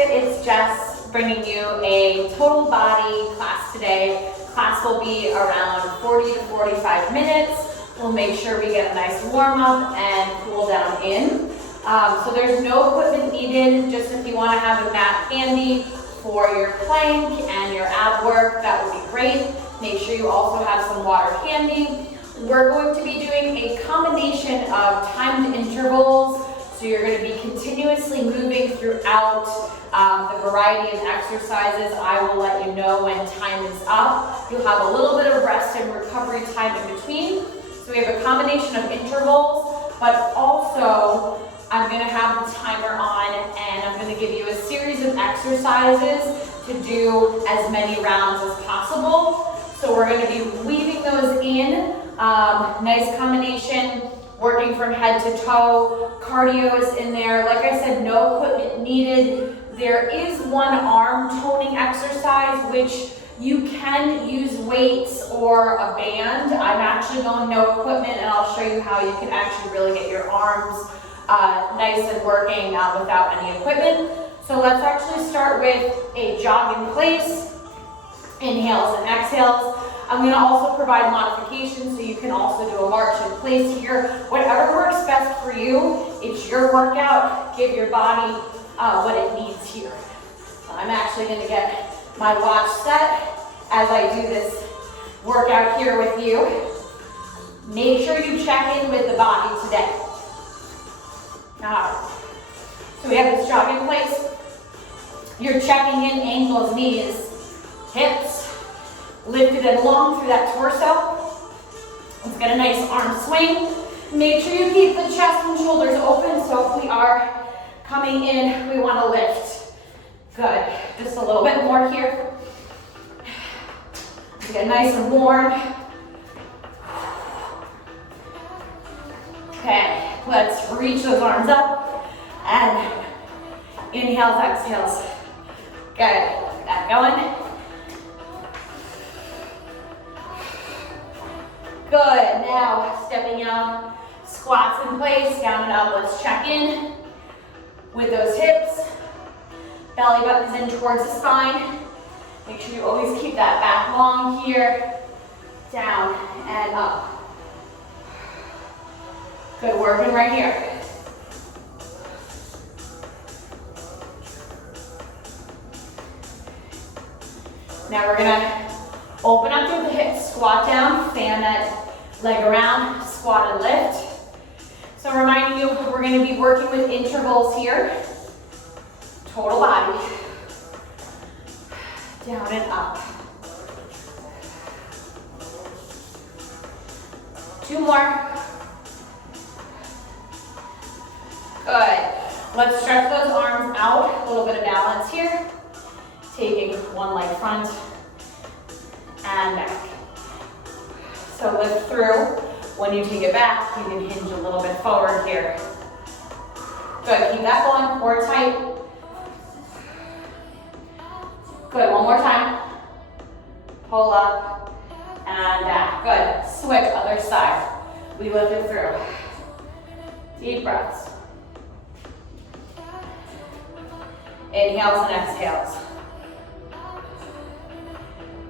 Fit, it's Jess bringing you a total body class today. Class will be around 40 to 45 minutes. We'll make sure we get a nice warm up and cool down in. So there's no equipment needed, just if you want to have a mat handy for your plank and your ab work, that would be great. Make sure you also have some water handy. We're going to be doing a combination of timed intervals. So you're going to be continuously moving throughout the variety of exercises. I will let you know when time is up. You'll have a little bit of rest and recovery time in between. So we have a combination of intervals, but also I'm going to have the timer on and I'm going to give you a series of exercises to do as many rounds as possible. So we're going to be weaving those in. Nice combination, working from head to toe. Cardio is in there. Like I said, no equipment needed. There is one arm toning exercise, which you can use weights or a band. I'm actually going no equipment, and I'll show you how you can actually really get your arms nice and working without any equipment. So let's actually start with a jog in place, inhales and exhales. I'm going to also provide modifications so you can also do a march in place here. Whatever works best for you, it's your workout. Give your body what it needs here. So I'm actually going to get my watch set as I do this workout here with you. Make sure you check in with the body today. Alright, so we have this jog in place. You're checking in ankles, knees, hips, lifted and long through that torso. Let's get a nice arm swing. Make sure you keep the chest and shoulders open, so if we are coming in, we want to lift. Good, just a little bit more here. Get nice and warm. Okay, let's reach those arms up and inhales, exhales. Good, get that going. Good, now stepping out, squats in place, down and up. Let's check in with those hips. Belly buttons in towards the spine. Make sure you always keep that back long here. Down and up. Good, working right here. Now we're gonna open up through the hips, squat down, fan that leg around, squat and lift. So reminding you, we're going to be working with intervals here. Total body. Down and up. 2 more. Good. Let's stretch those arms out. A little bit of balance here. Taking one leg front and back. So lift through. When you take it back, you can hinge a little bit forward here. Good, keep that going, core tight. Good, one more time. Pull up and back. Good, switch, other side. We lift it through. Deep breaths. Inhales and exhales.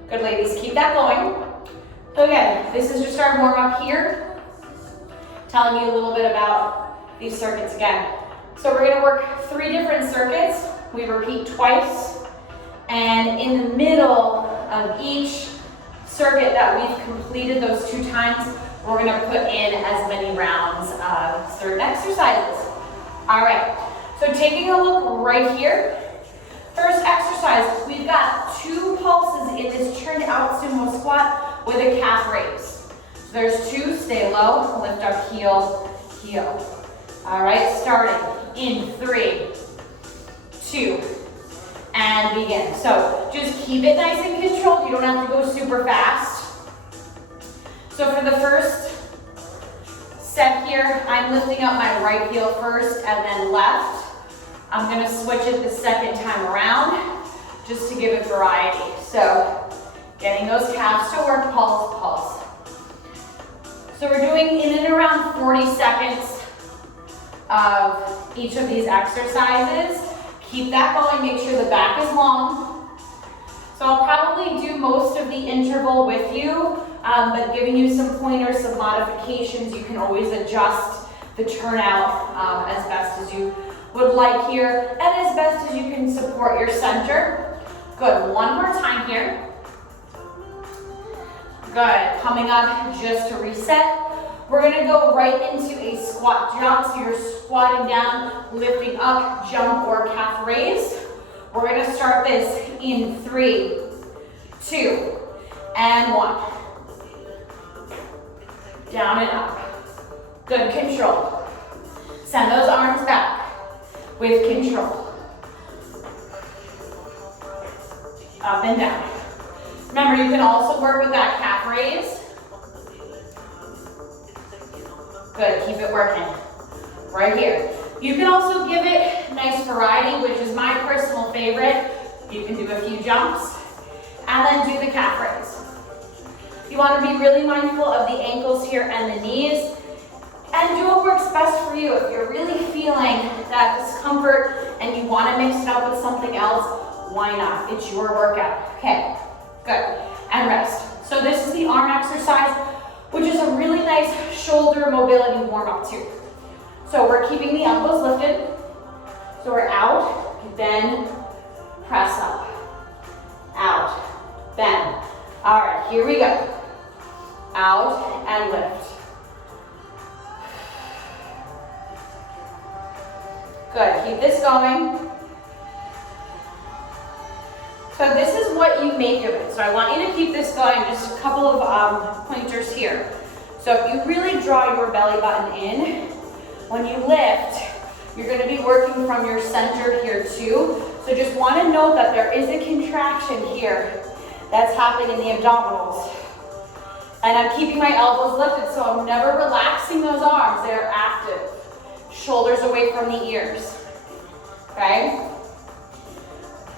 Good, ladies, keep that going. So again, this is just our warm up here. Telling you a little bit about these circuits again. So we're gonna work 3 different circuits. We repeat twice. And in the middle of each circuit that we've completed those 2 times, we're gonna put in as many rounds of certain exercises. All right, so taking a look right here. First exercise, we've got 2 pulses in this turned out sumo squat with a calf raise. So there's 2, stay low, lift up, heel, heel. All right, starting in 3, 2, and begin. So just keep it nice and controlled. You don't have to go super fast. So for the first set here, I'm lifting up my right heel first and then left. I'm gonna switch it the second time around just to give it variety. So getting those calves to work, pulse, pulse. So we're doing in and around 40 seconds of each of these exercises. Keep that going, make sure the back is long. So I'll probably do most of the interval with you, but giving you some pointers, some modifications. You can always adjust the turnout as best as you would like here, and as best as you can support your center. Good, one more time here. Good, coming up just to reset. We're gonna go right into a squat jump. So you're squatting down, lifting up, jump or calf raise. We're gonna start this in 3, 2, and 1. Down and up. Good control. Send those arms back with control. Up and down. Remember, you can also work with that calf raise. Good, keep it working. Right here. You can also give it nice variety, which is my personal favorite. You can do a few jumps and then do the calf raise. You want to be really mindful of the ankles here and the knees, and do what works best for you. If you're really feeling that discomfort and you want to mix it up with something else, why not? It's your workout. Okay, good. And rest. So this is the arm exercise, which is a really nice shoulder mobility warm-up too. So we're keeping the elbows lifted. So we're out, then press up. Out, bend. All right, here we go. Out and lift. Good, keep this going. So this is what you make of it. So I want you to keep this going, just a couple of pointers here. So if you really draw your belly button in, when you lift, you're gonna be working from your center here too. So just wanna note that there is a contraction here that's happening in the abdominals. And I'm keeping my elbows lifted, so I'm never relaxing those arms. They're active. Shoulders away from the ears, okay?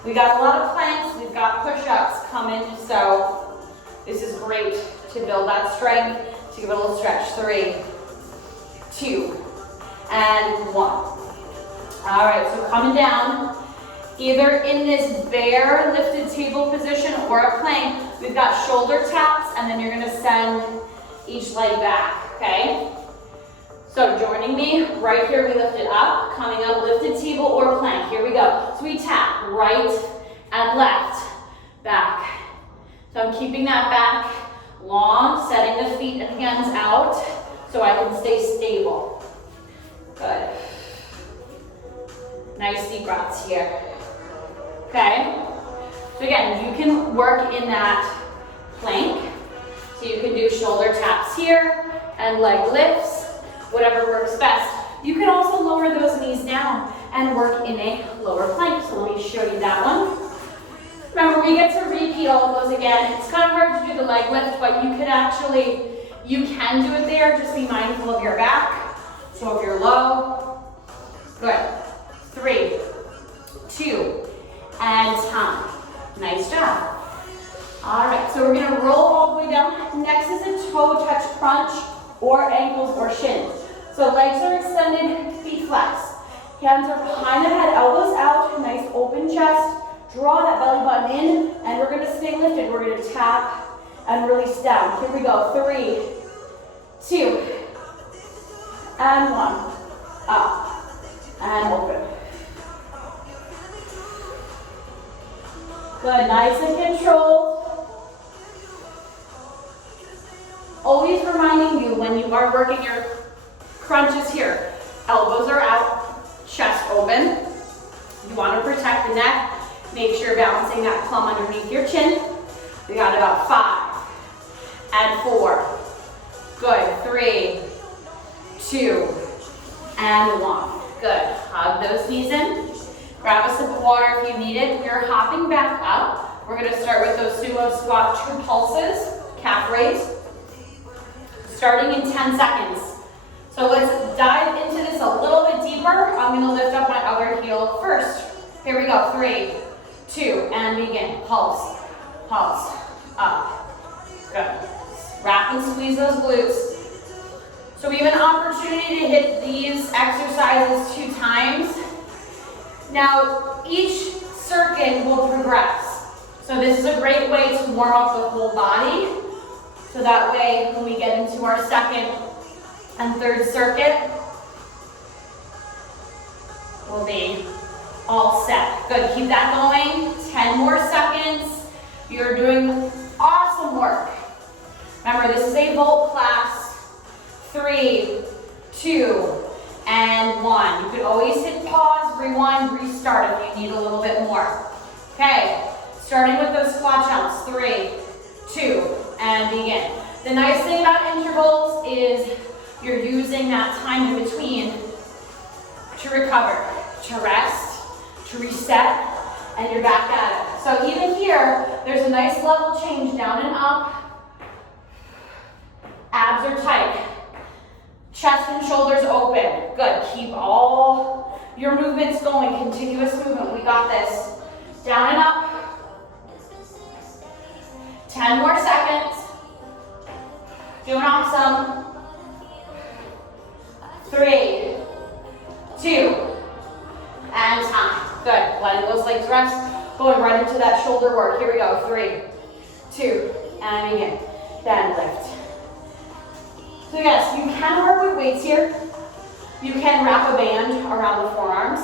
We got a lot of planks, we've got push-ups coming, so this is great to build that strength, to give it a little stretch. 3, 2, and 1. All right, so coming down, either in this bear lifted table position or a plank, we've got shoulder taps, and then you're gonna send each leg back, okay? So joining me, right here we lift it up, coming up, lifted table or plank. Here we go. So we tap right and left, back. So I'm keeping that back long, setting the feet and hands out so I can stay stable. Good. Nice deep breaths here. Okay. So again, you can work in that plank. So you can do shoulder taps here and leg lifts. Whatever works best. You can also lower those knees down and work in a lower plank. So let me show you that one. Remember, we get to repeat all of those again. It's kind of hard to do the leg lift, but you can do it there. Just be mindful of your back. So if you're low, good. 3, 2, and time. Nice job. All right, so we're gonna roll all the way down. Next is a toe touch crunch or ankles or shins. So legs are extended, feet flex. Hands are behind the head, elbows out, nice open chest. Draw that belly button in, and we're gonna stay lifted. We're gonna tap and release down. Here we go, 3, 2, and 1. Up, and open. Good, nice and controlled. Always reminding you when you are working your crunches here, elbows are out, chest open. You want to protect the neck. Make sure you're balancing that plum underneath your chin. We got about 5 and 4. Good, 3, 2, and 1. Good, hug those knees in. Grab a sip of water if you need it. We're hopping back up. We're gonna start with those sumo squat true pulses, calf raise. Starting in 10 seconds. So let's dive into this a little bit deeper. I'm gonna lift up my other heel first. Here we go, 3, 2, and begin. Pulse, pulse, up. Good. Wrap and squeeze those glutes. So we have an opportunity to hit these exercises 2 times. Now, each circuit will progress. So this is a great way to warm up the whole body. So that way, when we get into our second and third circuit, we'll be all set. Good, keep that going. 10 more seconds. You're doing awesome work. Remember, this is a vault class. 3, 2, and 1. You could always hit pause, rewind, restart if you need a little bit more. Okay, starting with those squat jumps. 3, 2, and begin. The nice thing about intervals is you're using that time in between to recover, to rest, to reset, and you're back at it. So even here, there's a nice level change down and up. Abs are tight. Chest and shoulders open. Good. Keep all your movements going. Continuous movement. We got this. Down and up. 10 more seconds. Doing awesome. 3, 2, and time. Good. Letting those legs rest. Going right into that shoulder work. Here we go. 3, 2, and begin. Then lift. So yes, you can work with weights here. You can wrap a band around the forearms.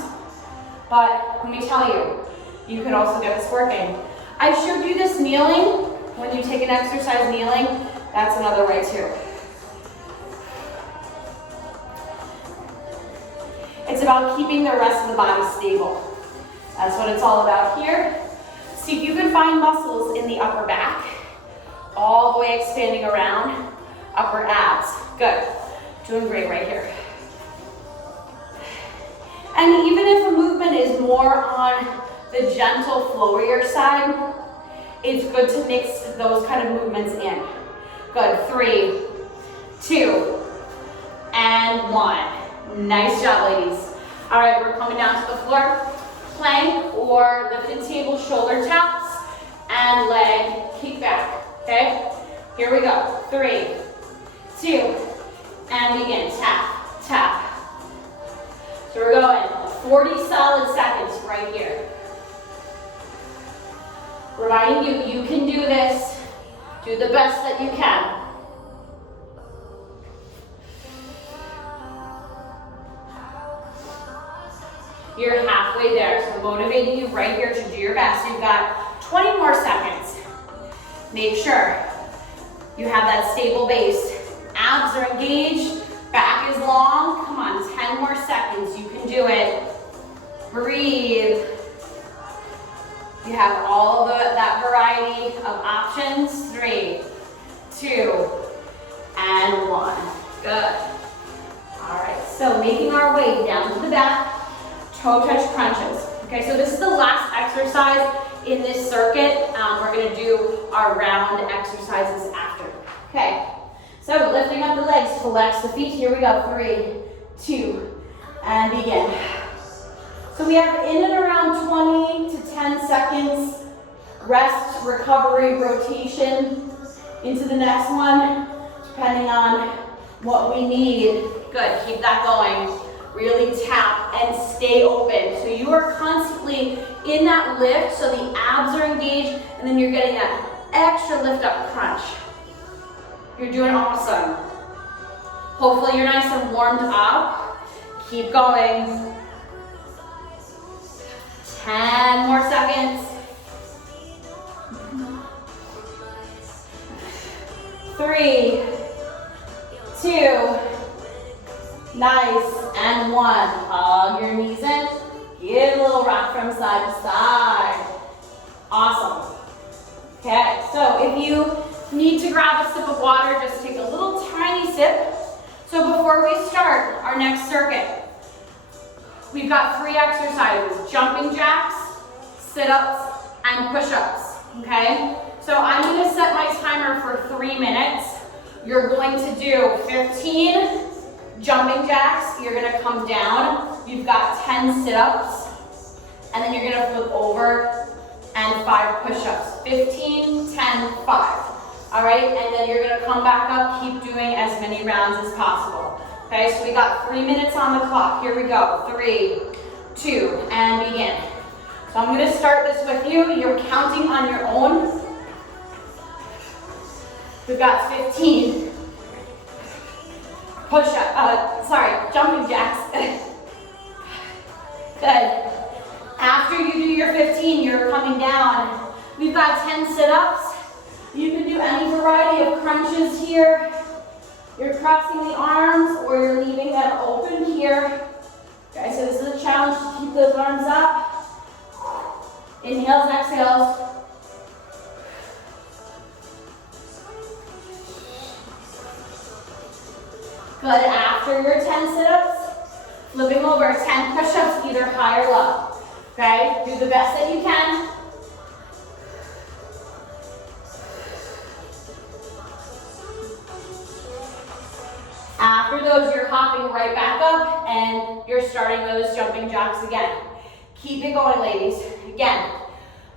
But let me tell you, you can also get this working. I showed you this kneeling. When you take an exercise kneeling, that's another way too. It's about keeping the rest of the body stable. That's what it's all about here. See if you can find muscles in the upper back, all the way expanding around, upper abs. Good. Doing great right here. And even if a movement is more on the gentle, flowier side, it's good to mix those kind of movements in. Good. 3, 2, and 1. Nice job, ladies. All right, we're coming down to the floor. Plank or lifted table, shoulder taps, and leg kick back. Okay? Here we go. 3, 2, and begin. Tap, tap. So we're going 40 solid seconds right here. Reminding you, you can do this. Do the best that you can. You're halfway there, so I'm motivating you right here to do your best. You've got 20 more seconds. Make sure you have that stable base. Abs are engaged, back is long. Come on, 10 more seconds. You can do it. Breathe. You have all that variety of options. 3, 2, and 1. Good. All right, so making our way down to the back, toe touch crunches. Okay, so this is the last exercise in this circuit. We're gonna do our round exercises after. Okay, so lifting up the legs, flex the feet. Here we go. 3, 2, and begin. So we have in and around 20 to 10 seconds, rest, recovery, rotation into the next one, depending on what we need. Good, keep that going. Really tap and stay open. So you are constantly in that lift, so the abs are engaged, and then you're getting that extra lift up crunch. You're doing awesome. Hopefully you're nice and warmed up. Keep going. 10 more seconds. 3, 2, nice, and 1. Hug your knees in. Give a little rock from side to side. Awesome. Okay, so if you need to grab a sip of water, just take a little tiny sip. So before we start our next circuit, we've got 3 exercises: jumping jacks, sit-ups, and push-ups, okay? So I'm gonna set my timer for 3 minutes. You're going to do 15 jumping jacks. You're gonna come down. You've got 10 sit-ups, and then you're gonna flip over and 5 push-ups. 15, 10, 5. All right, and then you're gonna come back up, keep doing as many rounds as possible. Okay, so we got 3 minutes on the clock. Here we go. 3, 2, and begin. So I'm gonna start this with you. You're counting on your own. We've got 15 jumping jacks. Good. After you do your 15, you're coming down. We've got 10 sit-ups. You can do any variety of crunches here. You're crossing the arms or you're leaving them open here. Okay, so this is a challenge to keep those arms up. Inhales, exhales. Good. After your 10 sit-ups, flipping over 10 push-ups, either high or low. Okay, do the best that you can. After those, you're hopping right back up and you're starting those jumping jacks again. Keep it going, ladies. Again,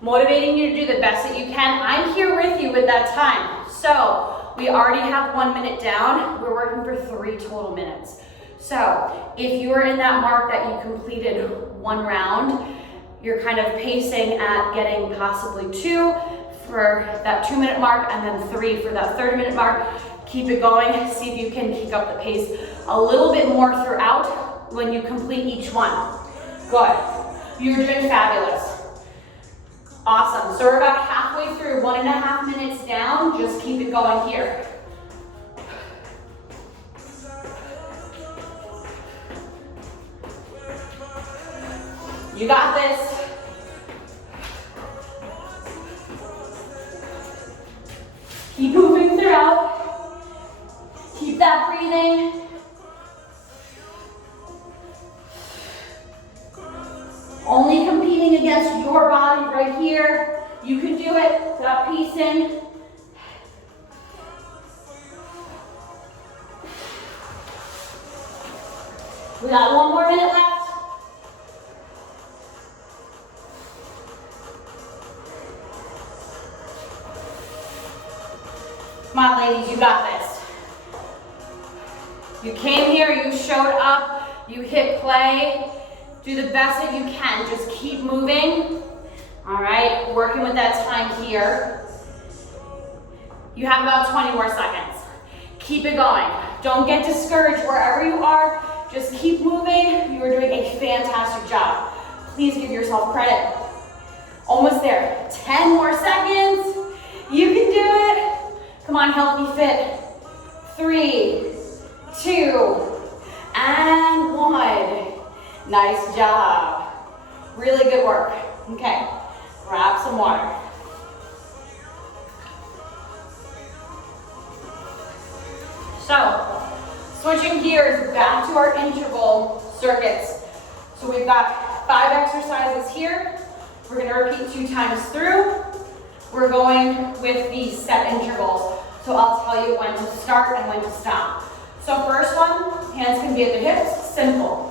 motivating you to do the best that you can. I'm here with you with that time. So we already have 1 minute down. We're working for 3 total minutes. So if you are in that mark that you completed 1 round, you're kind of pacing at getting possibly 2 for that 2-minute mark and then 3 for that 30-minute mark. Keep it going. See if you can keep up the pace a little bit more throughout when you complete each one. Good. You're doing fabulous. Awesome. So we're about halfway through, 1.5 minutes down. Just keep it going here. You got this. Keep moving throughout. Keep that breathing. Only competing against your body right here. You can do it. Stop pacing. We got 1 more minute left. Come on, ladies, you got this. You came here, you showed up, you hit play. Do the best that you can. Just keep moving. All right, working with that time here. You have about 20 more seconds. Keep it going. Don't get discouraged wherever you are. Just keep moving. You are doing a fantastic job. Please give yourself credit. Almost there. 10 more seconds. You can do it. Come on, healthy fit. 3, 2, and 1. Nice job. Really good work. Okay, grab some water. So, switching gears back to our interval circuits. So we've got 5 exercises here. We're gonna repeat 2 times through. We're going with these set intervals. So I'll tell you when to start and when to stop. So first one, hands can be at the hips, simple.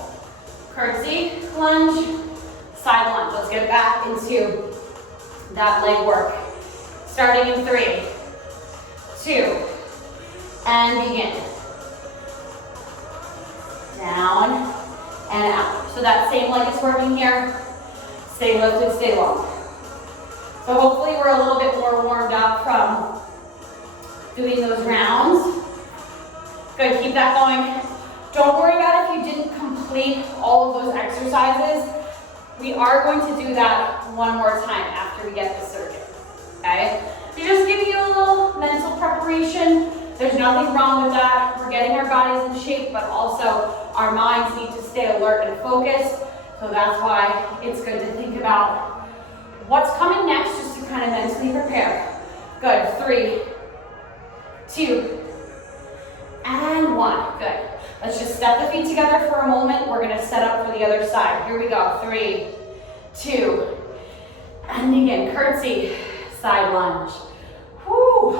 Curtsy, lunge, side lunge. Let's get back into that leg work. Starting in 3, 2, and begin. Down and out. So that same leg is working here. Stay lifted, stay long. So hopefully we're a little bit more warmed up from doing those rounds. Good, keep that going. Don't worry about if you didn't complete all of those exercises. We are going to do that 1 more time after we get the circuit, okay? So just giving you a little mental preparation. There's nothing wrong with that. We're getting our bodies in shape, but also our minds need to stay alert and focused. So that's why it's good to think about what's coming next, just to kind of mentally prepare. Good, 3, 2, and 1. Good. Let's just step the feet together for a moment. We're gonna set up for the other side. Here we go. 3, 2, and begin. Curtsy, side lunge. Whew.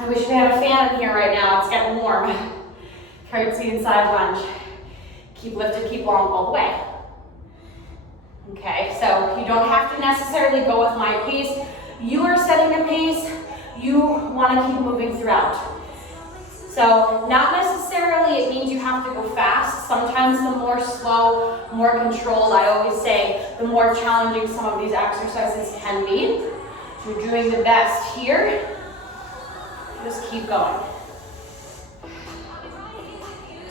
I wish we had a fan in here right now. It's getting warm. Curtsy and side lunge. Keep lifted, keep long all the way. Okay, so you don't have to necessarily go with my pace. You are setting a pace. You want to keep moving throughout. So not necessarily necessarily it means you have to go fast. Sometimes the more slow, more controlled, I always say, the more challenging some of these exercises can be. So you're doing the best here. Just keep going.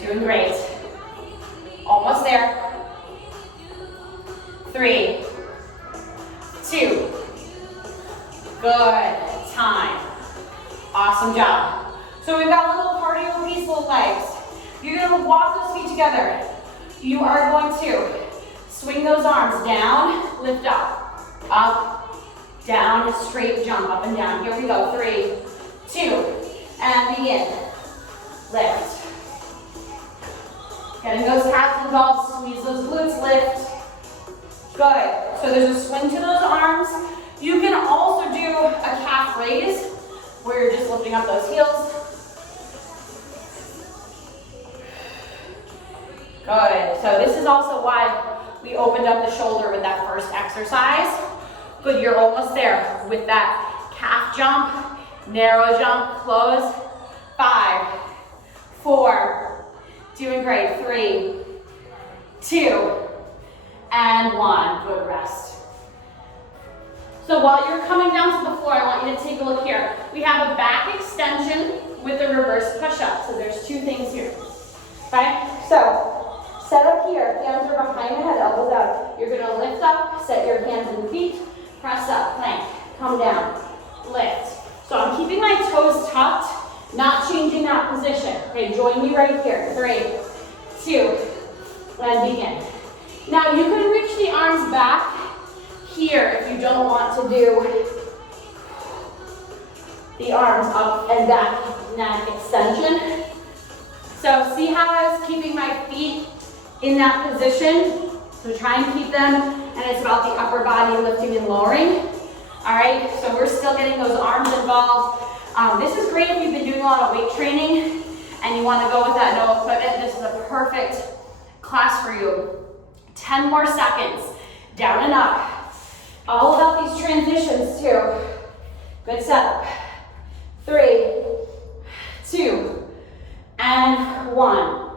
Doing great. Almost there. 3, 2. Good. Time. Awesome job. So we've got a little cardio piece, little legs. You're gonna walk those feet together. You are going to swing those arms down, lift up, down, straight jump, up and down. Here we go, 3, 2, and begin. Lift. Getting those calves involved, squeeze those glutes, lift. Good. So there's a swing to those arms. You can also do a calf raise, where you're just lifting up those heels. Good. So this is also why we opened up the shoulder with that first exercise. Good, you're almost there with that calf jump, narrow jump, close. 5, 4, doing great. 3, 2, and 1. Good, rest. So while you're coming down to the floor, I want you to take a look here. We have a back extension with a reverse push-up. So there's 2 things here. Okay? So set up here, hands are behind the head, elbows out. You're gonna lift up, set your hands and feet, press up, plank, come down, lift. So I'm keeping my toes tucked, not changing that position. Okay, join me right here. 3, 2, and begin. Now you can reach the arms back here if you don't want to do the arms up and back neck extension. So see how I was keeping my feet in that position? So try and keep them, and it's about the upper body lifting and lowering. All right, so we're still getting those arms involved. This is great if you've been doing a lot of weight training and you want to go with that no equipment. This is a perfect class for you. 10 more seconds, down and up. All about these transitions too. Good setup. 3, 2, and 1.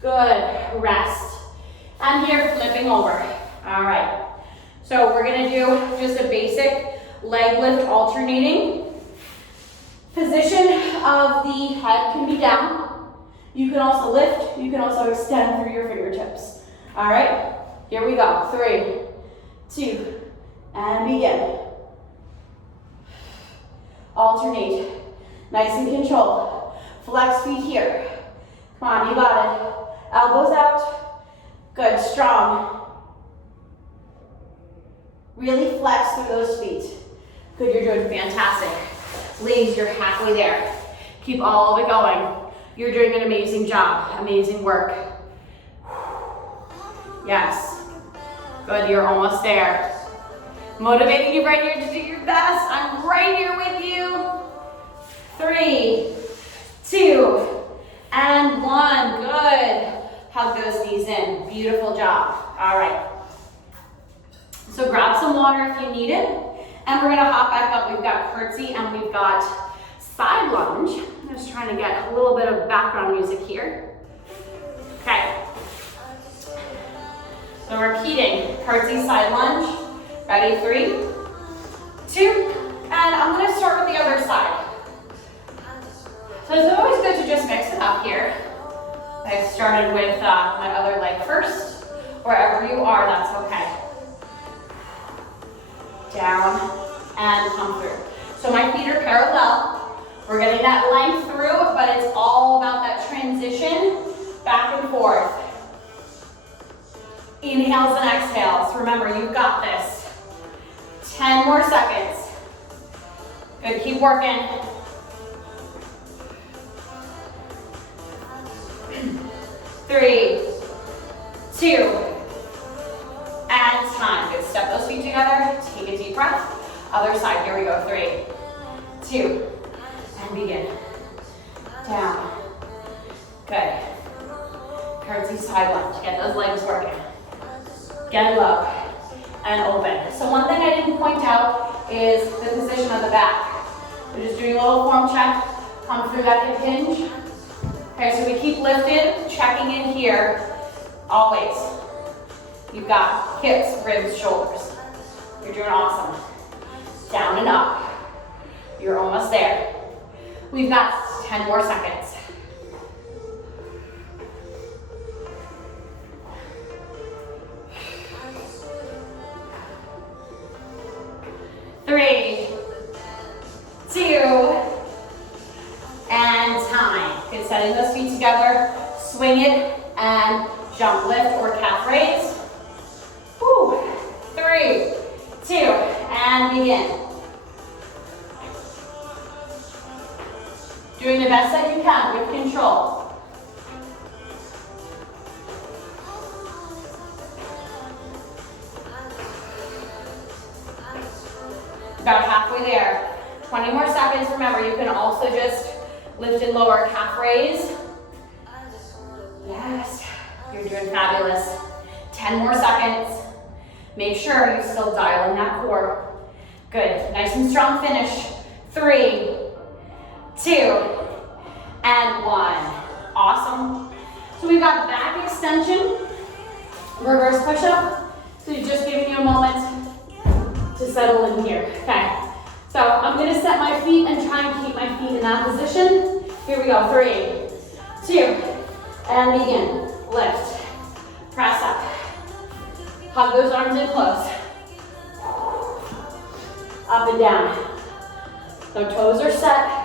Good, rest. And here, flipping over. All right. So we're gonna do just a basic leg lift alternating. Position of the head can be down. You can also lift, you can also extend through your fingertips. All right, here we go. 3, 2, and begin. Alternate, nice and controlled. Flex feet here. Come on, you got it. Elbows out. Good, strong. Really flex through those feet. Good, you're doing fantastic. Legs, you're halfway there. Keep all of it going. You're doing an amazing job, amazing work. Yes. Good, you're almost there. Motivating you right here to do your best. I'm right here with you. 3, 2, and 1. Good. Hug those knees in. Beautiful job. All right. So grab some water if you need it. And we're gonna hop back up. We've got curtsy and we've got side lunge. I'm just trying to get a little bit of background music here. Okay. So we're repeating curtsy, side lunge. Ready? 3, 2, and I'm gonna start with the other side. So it's always good to just mix it up here. I started with my other leg first. Wherever you are, that's okay. Down and come through. So my feet are parallel. We're getting that length through, but it's all about that transition back and forth. Inhales and exhales. Remember, you've got this. 10 more seconds. Good, keep working. 3, 2, and time. Good, step those feet together. Take a deep breath. Other side, here we go. 3, 2, and begin. Down. Good. Curtsy side lunge. Get those legs working. Get low and open. So one thing I didn't point out is the position of the back. We're just doing a little form check. Come through that hip hinge. Okay, so we keep lifted, checking in here, always. You've got hips, ribs, shoulders. You're doing awesome. Down and up. You're almost there. We've got 10 more seconds. 3, 2, and time. Good, setting those feet together, swing it, and jump, lift, or calf raise. Woo. 3, 2, and begin. Doing the best that you can with control. About halfway there. 20 more seconds. Remember, you can also just lift and lower calf raise. Yes, you're doing fabulous. 10 more seconds. Make sure you still dial in that core. Good, nice and strong finish. 3, 2, and 1. Awesome. So we've got back extension, reverse push-up. So you're just giving you a moment to settle in here. Okay, so I'm gonna set my feet and try and keep my feet in that position. Here we go, 3, 2, and begin. Lift, press up. Hug those arms in close. Up and down. So toes are set.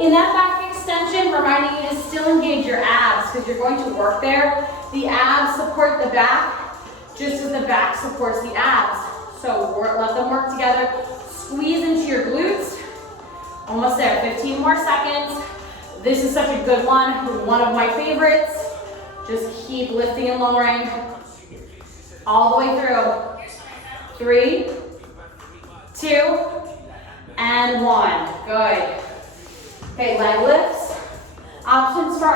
In that back extension, reminding you to still engage your abs because you're going to work there. The abs support the back just as the back supports the abs. So let them work together. Squeeze into your glutes. Almost there, 15 more seconds. This is such a good one of my favorites. Just keep lifting and lowering all the way through. 3, 2, and 1. Good. Okay, leg lifts. Options for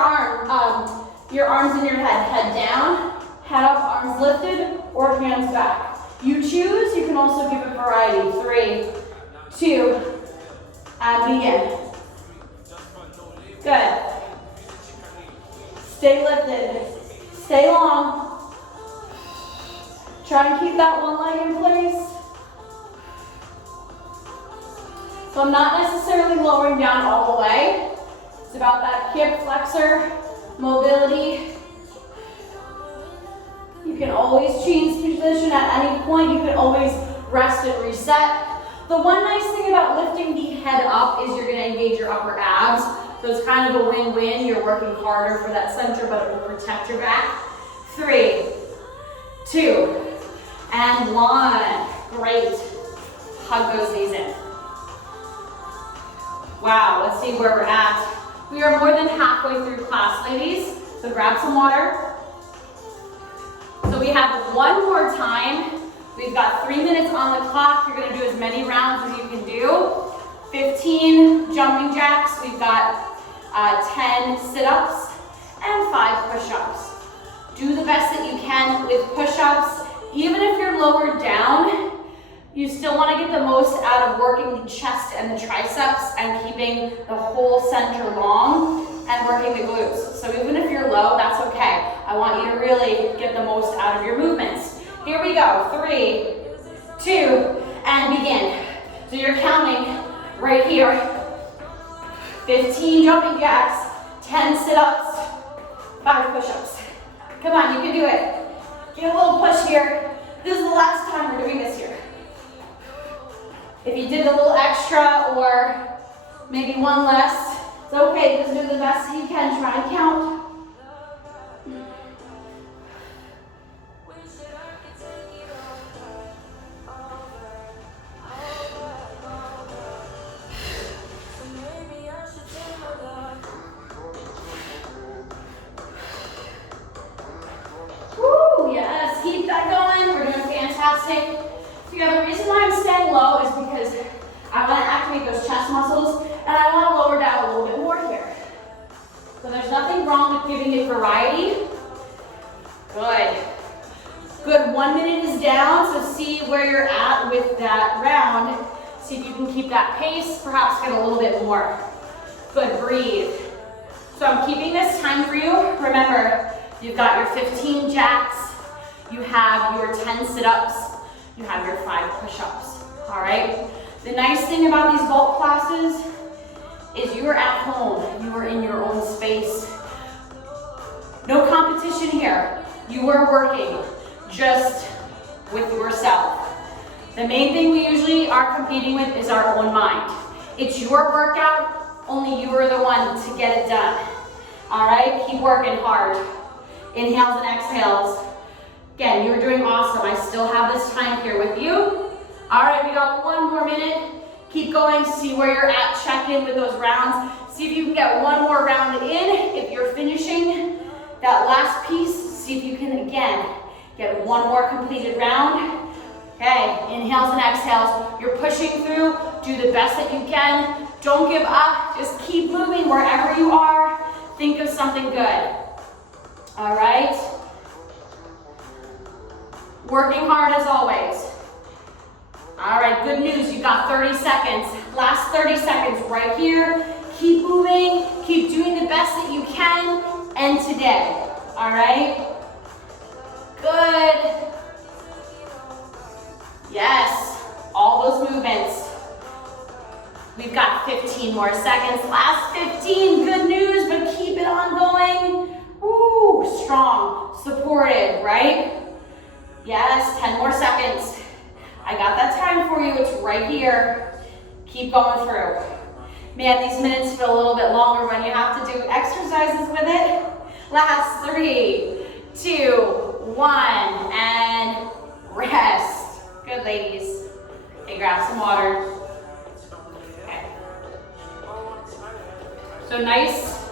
your arms in your head. Head down, head up, arms lifted, or hands back. You choose. You can also give it variety. 3, 2, and begin. Good. Stay lifted. Stay long. Try and keep that one leg in place. So I'm not necessarily lowering down all the way. It's about that hip flexor mobility. You can always change position at any point. You can always rest and reset. The one nice thing about lifting the head up is you're going to engage your upper abs. So it's kind of a win-win. You're working harder for that center, but it will protect your back. 3, 2, and 1. Great. Hug those knees in. Wow, let's see where we're at. We are more than halfway through class, ladies. So grab some water. So we have one more time. We've got 3 minutes on the clock. You're gonna do as many rounds as you can do. 15 jumping jacks. We've got 10 sit-ups and 5 push-ups. Do the best that you can with push-ups. Even if you're lowered down, you still want to get the most out of working the chest and the triceps and keeping the whole center long and working the glutes. So even if you're low, that's okay. I want you to really get the most out of your movements. Here we go. 3, 2, and begin. So you're counting right here. 15 jumping jacks, 10 sit-ups, 5 push-ups. Come on, you can do it. Get a little push here. This is the last time we're doing this here. If you did a little extra or maybe one less, it's okay. Just do the best that you can. Try and count. Woo, yes, keep that going. We're doing fantastic. Yeah, the reason why I'm staying low is because I want to activate those chest muscles and I want to lower down a little bit more here. So there's nothing wrong with giving it variety. Good. Good, 1 minute is down, so see where you're at with that round. See if you can keep that pace, perhaps get a little bit more. Good, breathe. So I'm keeping this time for you. Remember, you've got your 15 jacks, you have your 10 sit-ups, you have your 5 push-ups, all right? The nice thing about these vault classes is you are at home, you are in your own space. No competition here. You are working just with yourself. The main thing we usually are competing with is our own mind. It's your workout, only you are the one to get it done. All right, keep working hard. Inhales and exhales. Again, you're doing awesome. I still have this time here with you. All right, we got 1 more minute. Keep going, see where you're at, check in with those rounds. See if you can get 1 more round in. If you're finishing that last piece, see if you can, again, get 1 more completed round. Okay, inhales and exhales. You're pushing through. Do the best that you can. Don't give up. Just keep moving wherever you are. Think of something good. All right? Working hard as always. All right, good news. You got 30 seconds. Last 30 seconds right here. Keep moving. Keep doing the best that you can. And today. All right? Good. Yes, all those movements. We've got 15 more seconds. Last 15, good news, but keep it on going. Woo, strong, supported, right? Yes, 10 more seconds. I got that time for you, it's right here. Keep going through. Man, these minutes feel a little bit longer when you have to do exercises with it. Last 3, 2, 1, and rest. Good, ladies. Okay, grab some water. Okay. So nice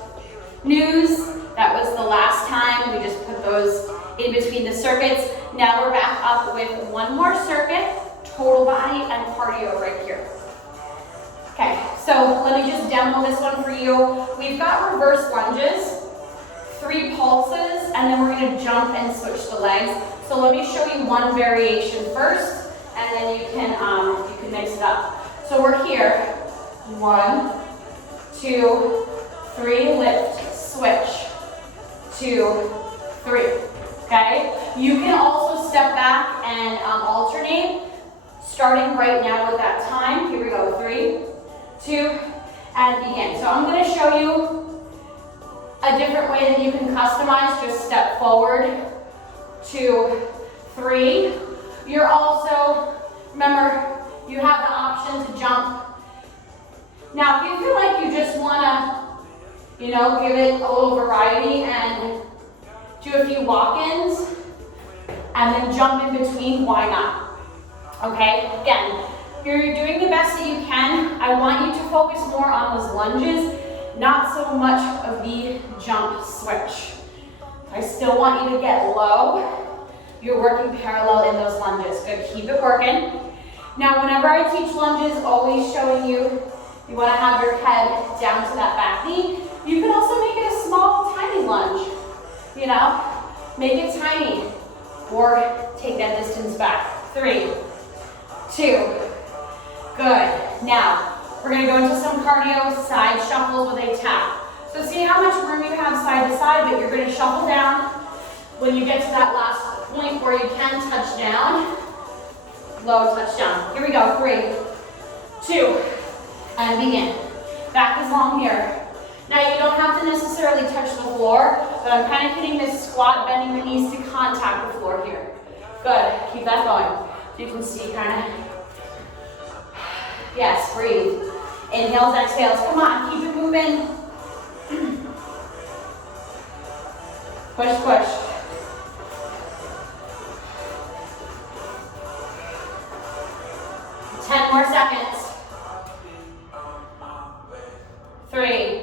news. That was the last time. We just put those in between the circuits. Now we're back up with 1 more circuit, total body and cardio right here. Okay, so let me just demo this one for you. We've got reverse lunges, 3 pulses, and then we're gonna jump and switch the legs. So let me show you one variation first. And then you can mix it up. So we're here. 1, 2, 3, lift, switch. 2, 3. Okay? You can also step back and alternate, starting right now with that time. Here we go. 3, 2, and begin. So I'm going to show you a different way that you can customize. Just step forward. 2, 3. You're also, remember, you have the option to jump. Now, if you feel like you just want to, give it a little variety and do a few walk-ins and then jump in between, why not? Okay, again, if you're doing the best that you can, I want you to focus more on those lunges, not so much of the jump switch. I still want you to get low. You're working parallel in those lunges. Good, keep it working. Now, whenever I teach lunges, always showing you, you want to have your head down to that back knee. You can also make it a small, tiny lunge. Make it tiny. Or take that distance back. 3, 2, good. Now, we're going to go into some cardio side shuffles with a tap. So see how much room you have side to side, but you're going to shuffle down. When you get to that last point where you can touch down, low touch down. Here we go, 3, 2, and begin. Back is long here. Now you don't have to necessarily touch the floor, but I'm kind of hitting this squat, bending the knees to contact the floor here. Good, keep that going. You can see kind of, yes, breathe. Inhales, exhales, come on, keep it moving. Push, push. More seconds. 3,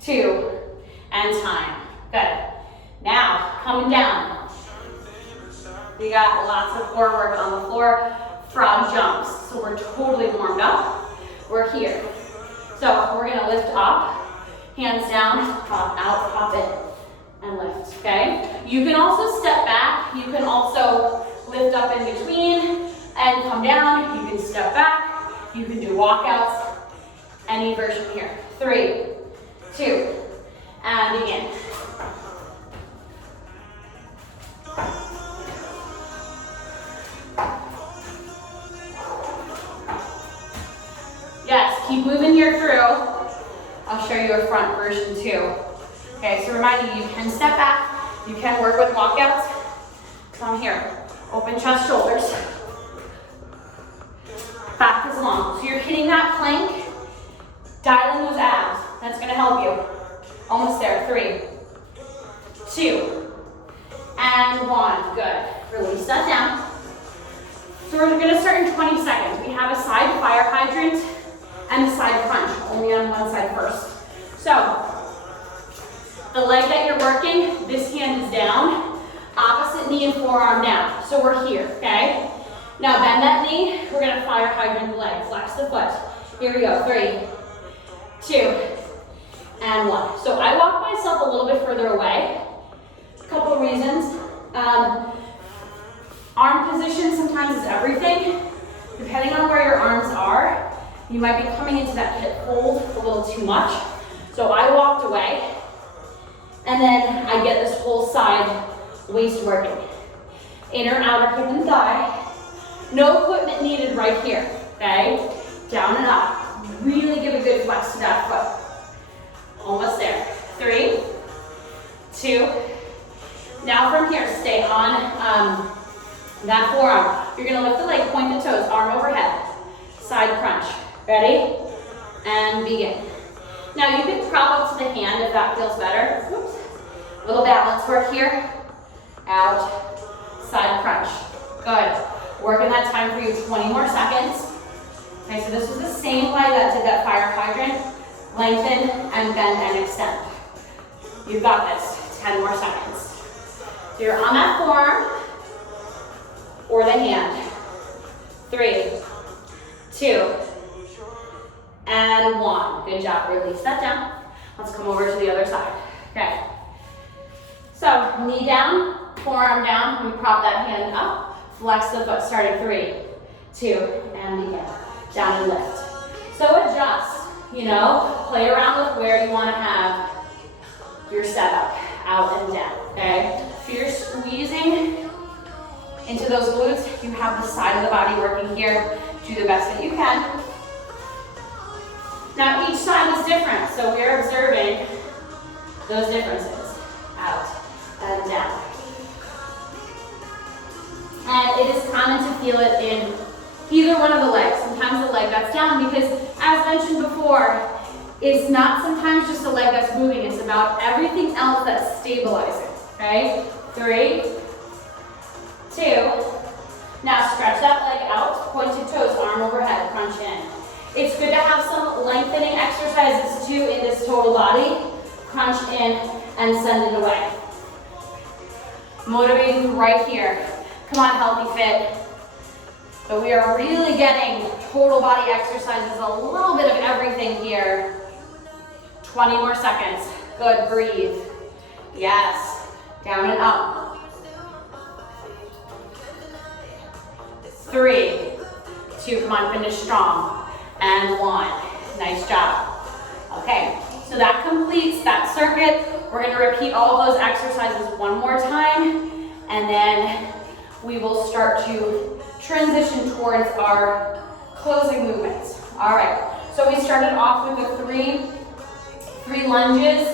2, and time. Good. Now, coming down. We got lots of core work on the floor. Frog jumps. So we're totally warmed up. We're here. So we're gonna lift up, hands down, pop out, pop in, and lift, okay? You can also step back. You can also lift up in between and come down. You can step back. You can do walkouts. Any version here. 3, 2, and begin. Yes, keep moving here through. I'll show you a front version too. Okay, so remind you, you can step back, you can work with walkouts. Come here, open chest, shoulders. Back is long. So you're hitting that plank, dialing those abs. That's gonna help you. Almost there, 3, 2, and 1, good. Release that down. So we're gonna start in 20 seconds. We have a side fire hydrant and a side crunch, only on one side first. So, the leg that you're working, this hand is down, opposite knee and forearm down. So we're here, okay? Now bend that knee, we're gonna fire hydrant the leg, flex the foot. Here we go, 3, 2, and 1. So I walk myself a little bit further away. A couple of reasons. Arm position sometimes is everything. Depending on where your arms are, you might be coming into that hip hold a little too much. So I walked away, and then I get this whole side waist working. Inner, outer hip and thigh. No equipment needed right here, okay? Down and up. Really give a good flex to that foot. Almost there. 3, 2. Now from here, stay on that forearm. You're gonna lift the leg, point the toes, arm overhead. Side crunch. Ready? And begin. Now you can prop up to the hand if that feels better. Oops. Little balance work here. Out. Side crunch. Good. Working that time for you, 20 more seconds. Okay, so this was the same leg that did that fire hydrant. Lengthen and bend and extend. You've got this. 10 more seconds. So you're on that forearm or the hand. 3, 2, and 1. Good job. Release that down. Let's come over to the other side. Okay. So knee down, forearm down. We prop that hand up. Flex the foot. Starting 3, 2, and begin. Down and lift. So adjust. You know, play around with where you want to have your setup. Out and down. Okay. If you're squeezing into those glutes, you have the side of the body working here. Do the best that you can. Now each side is different, so we're observing those differences. Out and down. And it is common to feel it in either one of the legs. Sometimes the leg that's down because, as mentioned before, it's not sometimes just the leg that's moving, it's about everything else that's stabilizing, okay? 3, 2, now stretch that leg out, pointed toes, arm overhead, crunch in. It's good to have some lengthening exercises too in this total body. Crunch in and send it away. Motivating right here. Come on, healthy fit. But we are really getting total body exercises, a little bit of everything here. 20 more seconds. Good, breathe. Yes, down and up. 3, 2, come on, finish strong. And 1, nice job. Okay, so that completes that circuit. We're gonna repeat all those exercises one more time, and then we will start to transition towards our closing movements. All right, so we started off with the three lunges,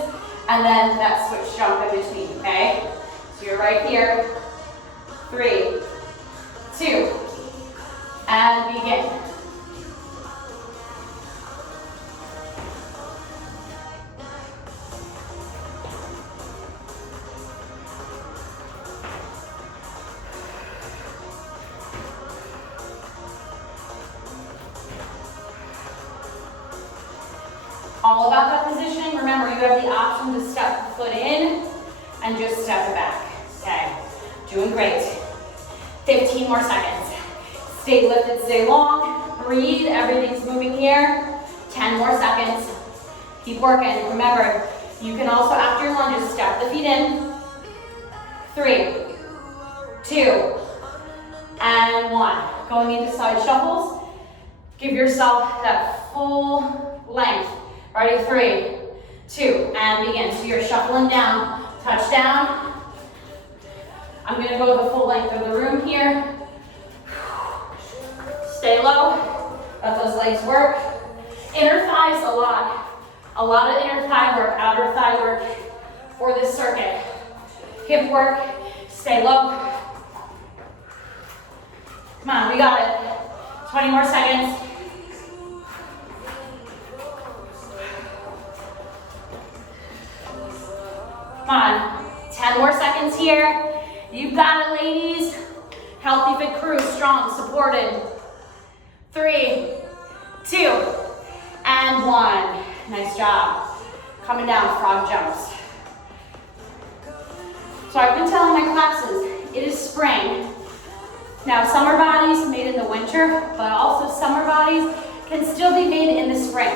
and then that switch jump in between, okay? So you're right here, 3, 2, and begin. All about that position. Remember, you have the option to step the foot in and just step it back. Okay, doing great. 15 more seconds. Stay lifted, stay long. Breathe, everything's moving here. 10 more seconds. Keep working. Remember, you can also, after your lunges, step the feet in. 3, 2, and 1. Going into side shuffles. Give yourself that full length. Ready, 3, 2, and begin. So you're shuffling down, touch down. I'm gonna go the full length of the room here. Stay low, let those legs work. Inner thighs a lot of inner thigh work, outer thigh work for this circuit. Hip work, stay low. Come on, we got it. 20 more seconds. Come on, 10 more seconds here. You've got it, ladies. Healthy fit crew, strong, supported. 3, 2, and 1. Nice job. Coming down, frog jumps. So I've been telling my classes, it is spring. Now summer bodies made in the winter, but also summer bodies can still be made in the spring.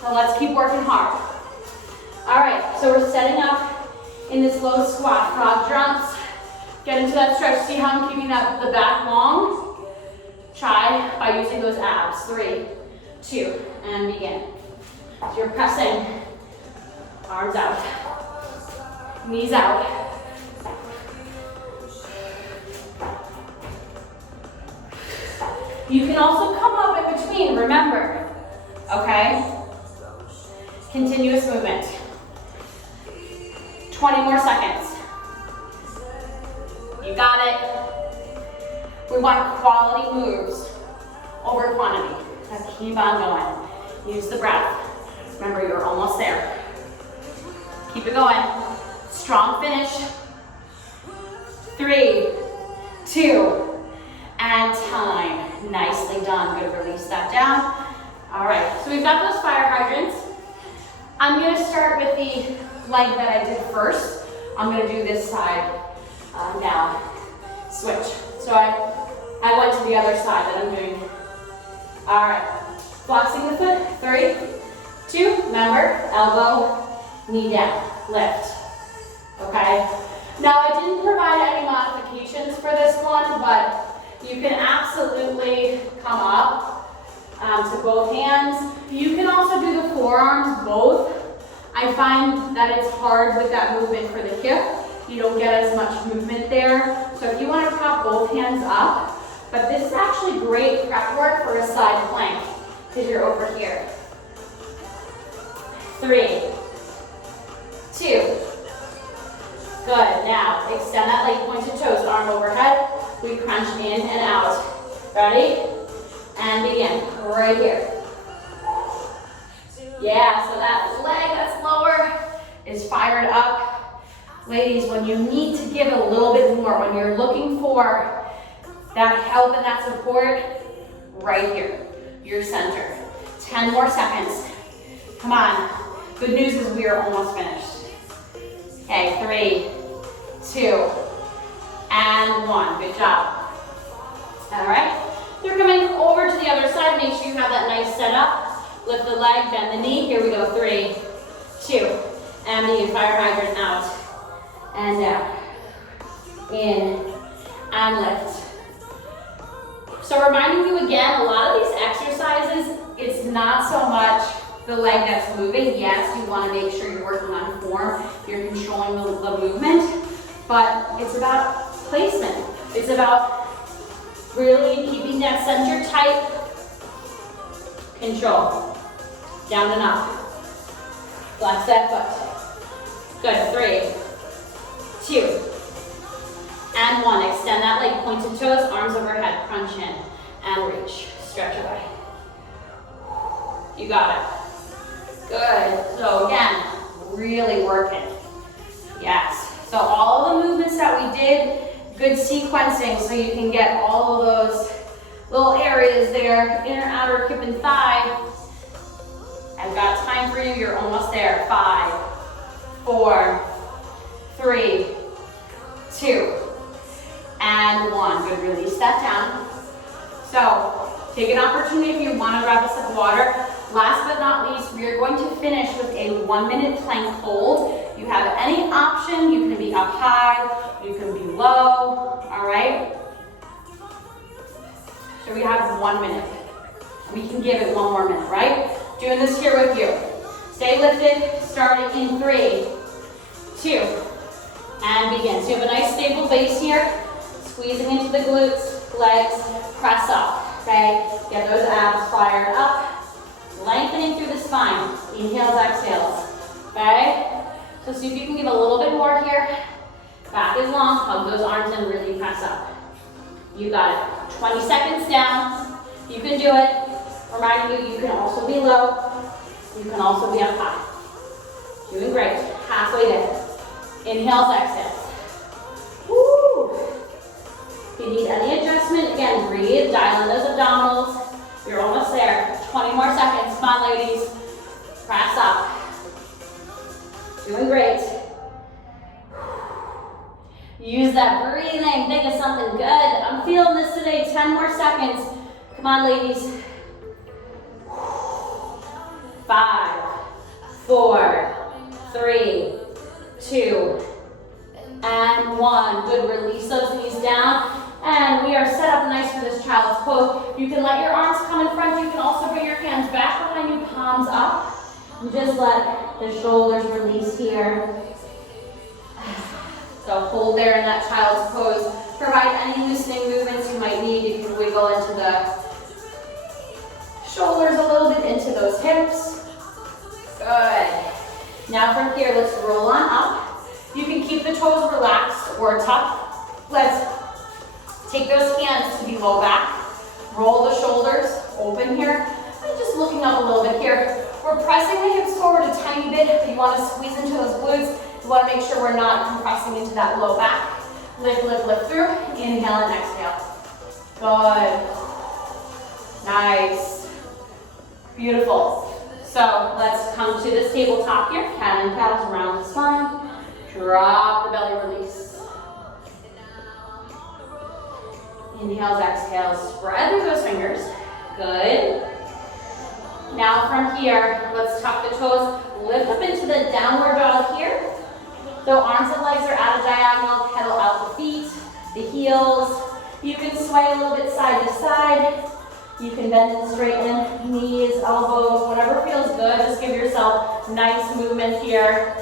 So let's keep working hard. All right, so we're setting up in this low squat, frog jumps. Get into that stretch. See how I'm keeping the back long? Try by using those abs. 3, 2, and begin. So you're pressing, arms out, knees out. You can also come up in between, remember, okay? Continuous movement. 20 more seconds. You got it. We want quality moves over quantity. Let's keep on going. Use the breath. Remember, you're almost there. Keep it going. Strong finish. 3, 2, and time. Nicely done. Good, release that down. All right, so we've got those fire hydrants. I'm gonna start with the leg that I did first. I'm gonna do this side now. Switch. So I went to the other side that I'm doing. All right, flexing the foot. 3, 2, remember, elbow, knee down, lift. Okay? Now I didn't provide any modifications for this one, but you can absolutely come up to both hands. You can also do the forearms both. I find that it's hard with that movement for the hip. You don't get as much movement there. So if you want to prop both hands up, but this is actually great prep work for a side plank because you're over here. 3, 2. Good. Now extend that leg, pointed toes, arm overhead. We crunch in and out. Ready? And begin. Right here. Yeah, so that leg that's lower is fired up. Ladies, when you need to give a little bit more, when you're looking for that help and that support, right here, your center. 10 more seconds. Come on. Good news is we are almost finished. Okay, 3, 2, and 1. Good job. All right. You're coming over to the other side. Make sure you have that nice setup. Lift the leg, bend the knee. Here we go. 3, 2, and begin. Fire hydrant out and down. In and lift. So reminding you again, a lot of these exercises, it's not so much the leg that's moving. Yes, you want to make sure you're working on form, you're controlling the movement, but it's about placement. It's about really keeping that center tight. Control. Down and up. Flex that foot. Good. 3, 2, and 1. Extend that leg, pointed toes, arms overhead, crunch in, and reach. Stretch away. You got it. Good. So again, really working. Yes. So all of the movements that we did, good sequencing so you can get all of those little areas there, inner, outer, hip, and thigh. I've got time for you. You're almost there. 5, 4, 3, 2, and 1. Good. Release that down. So take an opportunity if you want to grab a sip of water. Last but not least, we are going to finish with a 1-minute plank hold. You have any option. You can be up high, you can be low, all right? So we have 1 minute. We can give it 1 more minute, right? Doing this here with you. Stay lifted, starting in 3, 2, and begin. So you have a nice stable base here, squeezing into the glutes, legs, press up, okay? Get those abs fired up, lengthening through the spine. Inhales, exhales, okay? So see if you can give a little bit more here. Back is long, hug those arms and really press up. You got it. 20 seconds down. You can do it. Reminding you, you can also be low. You can also be up high. Doing great. Halfway there. Inhales, exhales. Woo! If you need any adjustment, again, breathe. Dial in those abdominals. You're almost there. 20 more seconds. Come on, ladies. Press up. Doing great. Use that breathing. Think of something good. I'm feeling this today. 10 more seconds. Come on, ladies. 5, 4, 3, 2, and 1. Good. Release those knees down. And we are set up nice for this child's pose. You can let your arms come in front. You can also bring your hands back behind you, palms up. And just let the shoulders release here. So hold there in that child's pose. Provide any loosening movements you might need. You can wiggle into the shoulders a little bit, into those hips. Good. Now from here, let's roll on up. You can keep the toes relaxed or tucked. Let's take those hands to the low back. Roll the shoulders open here. And just looking up a little bit here. We're pressing the hips forward a tiny bit. You want to squeeze into those glutes. You want to make sure we're not compressing into that low back. Lift, lift, lift through. Inhale and exhale. Good. Nice. Beautiful. So let's come to this tabletop here. Cat and cows around the spine. Drop the belly, release. Inhales, exhales. Spread through those fingers. Good. Now from here, let's tuck the toes. Lift up into the downward dog here. The arms and legs are at a diagonal, pedal out the feet, the heels. You can sway a little bit side to side. You can bend and straighten, knees, elbows, whatever feels good. Just give yourself nice movement here.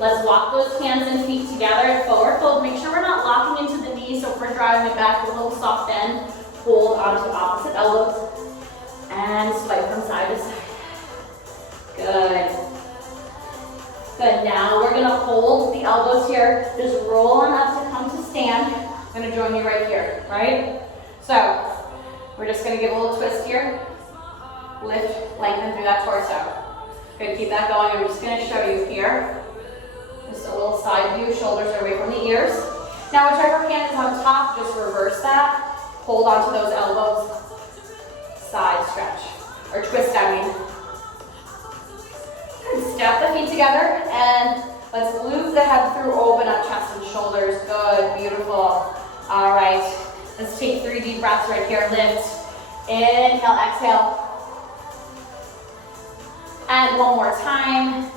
Let's walk those hands and feet together, forward fold. Make sure we're not locking into the knees, so if we're driving it back, a little soft bend. Hold onto opposite elbows and swipe from side to side. Good. Good, now we're gonna hold the elbows here. Just roll on up to come to stand. I'm gonna join you right here, right? So, we're just gonna give a little twist here. Lift, lengthen through that torso. Good, keep that going. I'm just gonna show you here. Just a little side view, shoulders are away from the ears. Now, whichever hand is on top, just reverse that. Hold onto those elbows. Side stretch, or twist, I mean. Step the feet together and let's loop the head through, open up chest and shoulders. Good, beautiful. All right, let's take 3 deep breaths right here. Lift, inhale, exhale. And one more time.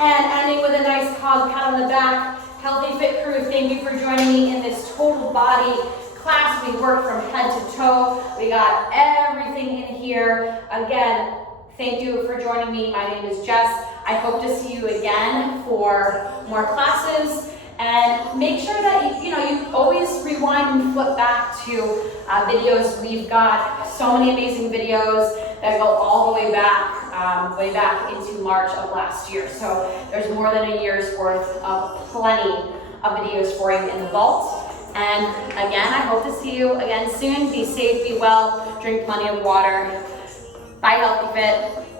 And ending with a nice hug, pat on the back. Healthy Fit Crew, thank you for joining me in this total body class. We work from head to toe. We got everything in here. Again, thank you for joining me. My name is Jess. I hope to see you again for more classes. And make sure that you always rewind and flip back to videos. We've got so many amazing videos that go all the way back into March of last year. So there's more than a year's worth of plenty of videos for you in the vault. And again, I hope to see you again soon. Be safe, be well, drink plenty of water. Bye, Healthy Fit.